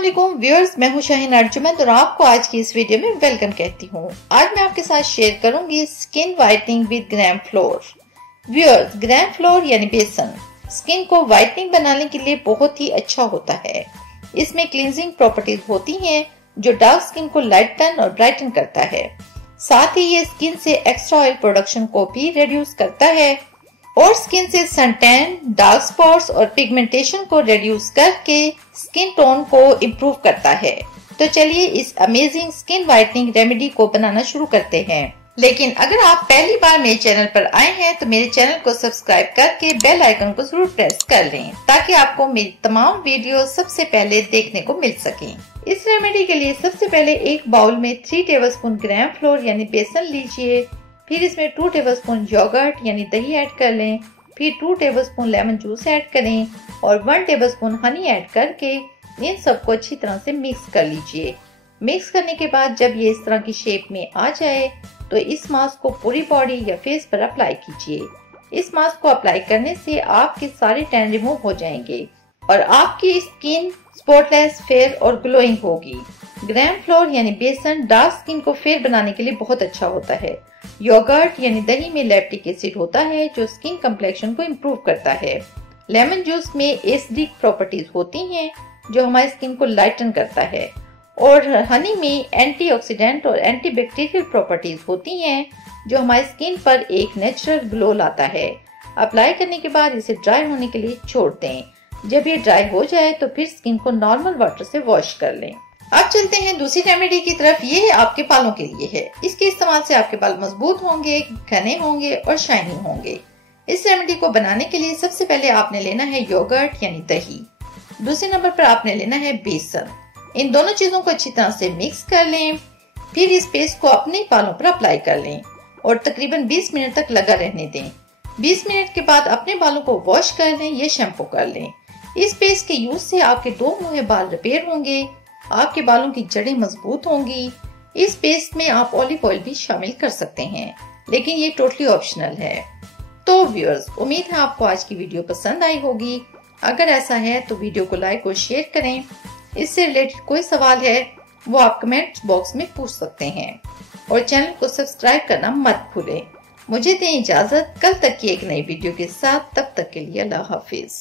अस्सलाम व्यूअर्स, मैं हूं शाहीन अर्जुमंद और आपको आज की इस वीडियो में वेलकम कहती हूं। आज मैं आपके साथ शेयर करूंगी skin whitening with gram floor. Viewers, gram floor यानी बेसन स्किन को वाइटनिंग बनाने के लिए बहुत ही अच्छा होता है। इसमें क्लींजिंग प्रॉपर्टीज होती हैं जो डार्क स्किन को लाइटन और ब्राइटन करता है। साथ ही ये स्किन से एक्स्ट्रा ऑयल प्रोडक्शन को भी रिड्यूस करता है और स्किन से सन टैन, डार्क स्पॉट्स और पिगमेंटेशन को रिड्यूस करके स्किन टोन को इम्प्रूव करता है। तो चलिए इस अमेजिंग स्किन वाइटनिंग रेमेडी को बनाना शुरू करते हैं। लेकिन अगर आप पहली बार मेरे चैनल पर आए हैं तो मेरे चैनल को सब्सक्राइब करके बेल आइकन को जरूर प्रेस कर लें ताकि आपको मेरी तमाम वीडियो सबसे पहले देखने को मिल सके। इस रेमेडी के लिए सबसे पहले एक बाउल में 3 टेबलस्पून ग्राम फ्लोर यानी बेसन लीजिए। फिर इसमें 2 टेबलस्पून योगर्ट यानी दही ऐड कर लें। फिर 2 टेबलस्पून लेमन जूस ऐड करें और 1 टेबलस्पून हनी ऐड करके इन सबको अच्छी तरह से मिक्स कर लीजिए। मिक्स करने के बाद जब ये इस तरह की शेप में आ जाए तो इस मास्क को पूरी बॉडी या फेस पर अप्लाई कीजिए। इस मास्क को अप्लाई करने से आपके सारे टैन रिमूव हो जाएंगे और आपकी स्किन स्पॉटलेस, फेयर और ग्लोइंग होगी। ग्राम फ्लोर यानी बेसन डार्क स्किन को फेयर बनाने के लिए बहुत अच्छा होता है। योगर्ट यानी दही में लैक्टिक एसिड होता है जो स्किन कम्प्लेक्शन को इम्प्रूव करता है। लेमन जूस में एसिडिक प्रॉपर्टीज होती हैं जो हमारी स्किन को लाइटन करता है और हनी में एंटीऑक्सीडेंट और एंटीबैक्टीरियल प्रॉपर्टीज होती हैं जो हमारी स्किन पर एक नेचुरल ग्लो लाता है। अप्लाई करने के बाद इसे ड्राई होने के लिए छोड़ दें। जब ये ड्राई हो जाए तो फिर स्किन को नॉर्मल वाटर से वॉश कर लें। अब चलते हैं दूसरी रेमेडी की तरफ। ये आपके बालों के लिए है। इसके इस्तेमाल से आपके बाल मजबूत होंगे, घने होंगे और शाइनिंग होंगे। इस रेमेडी को बनाने के लिए सबसे पहले आपने लेना है योगर्ट यानी दही। दूसरे नंबर पर आपने लेना है बेसन। इन दोनों चीजों को अच्छी तरह से मिक्स कर लें। फिर इस पेस्ट को अपने बालों पर अप्लाई कर लें और तकरीबन 20 मिनट तक लगा रहने दें। 20 मिनट के बाद अपने बालों को वॉश कर लें या शैम्पू कर लें। इस पेस्ट के यूज से आपके 2 मुहे बाल रिपेयर होंगे, आपके बालों की जड़ें मजबूत होंगी। इस पेस्ट में आप ऑलिव ऑयल भी शामिल कर सकते हैं, लेकिन ये टोटली ऑप्शनल है। तो व्यूअर्स, उम्मीद है आपको आज की वीडियो पसंद आई होगी। अगर ऐसा है तो वीडियो को लाइक और शेयर करें। इससे रिलेटेड कोई सवाल है वो आप कमेंट बॉक्स में पूछ सकते हैं और चैनल को सब्सक्राइब करना मत भूलें। मुझे दें इजाजत, कल तक की एक नई वीडियो के साथ। तब तक के लिए अल्लाह हाफिज।